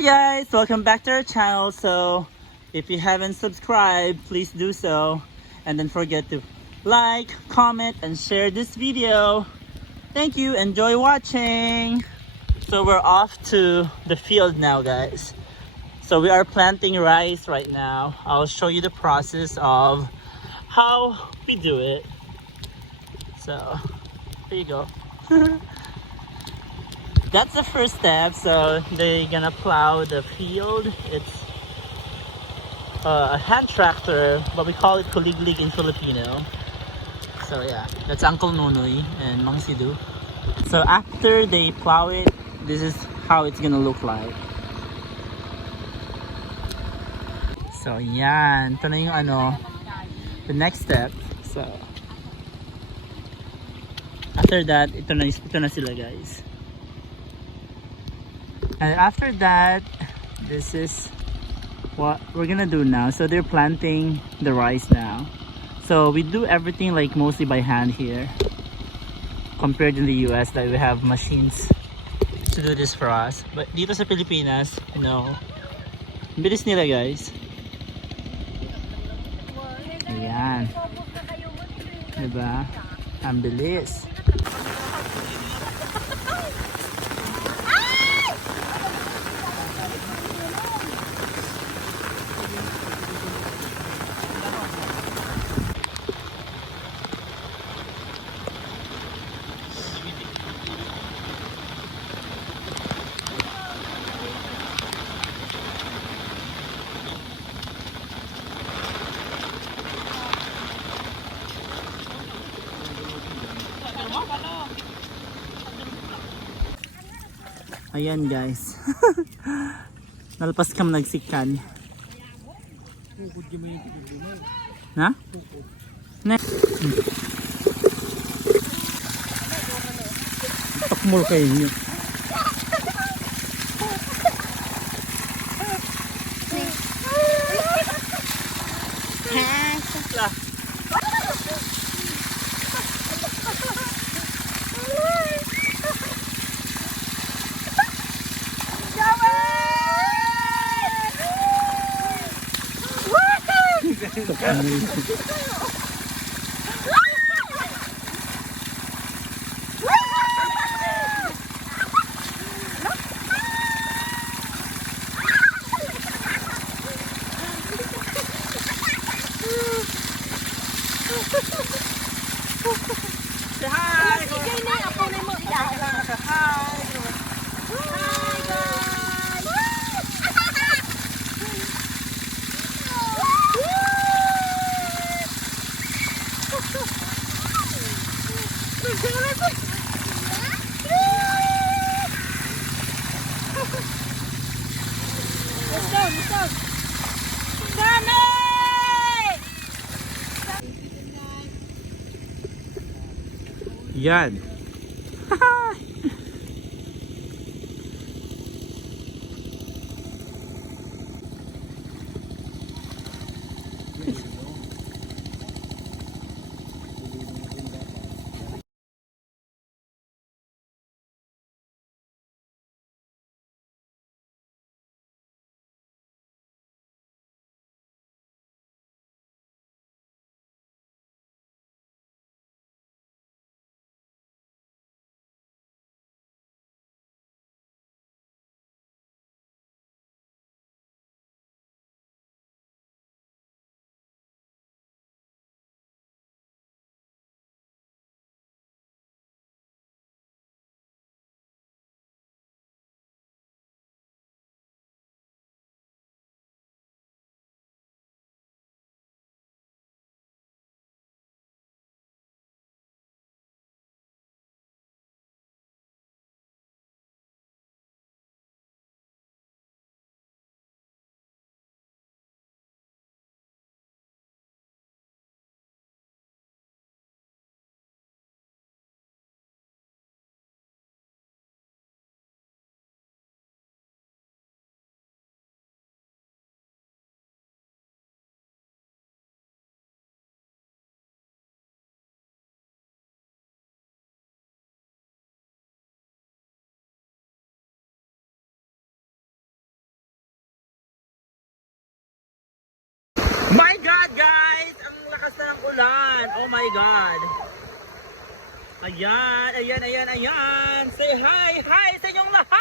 Hi guys, welcome back to our channel. So if you haven't subscribed, please do so, and don't forget to like, comment, and share this video. Thank you. Enjoy watching. So we're off to the field now, guys. So we are planting rice right now. I'll show you the process of how we do it. So there you go. That's the first step. So they're gonna plow the field. It's a hand tractor, but we call it kuliglig in Filipino. So yeah, that's Uncle Nonoy and Mang Sidu. So after they plow it, this is how it's gonna look like. So yan, ito na yung the next step. So after that, ito na sila, guys. And after that, this is what we're gonna do now. So they're planting the rice now. So we do everything like mostly by hand here, compared in the US that we have machines to do this for us. But dito sa Pilipinas, no. Bilis nila, guys. Ayan. Diba? Ang bilis. Ayan, guys. Nalpas kam nagsikan. Na? Ne? Takmol kayo niyo. Yan. my God. Ayan, ayan, ayan, ayan. Say hi, hi sa inyong lahat.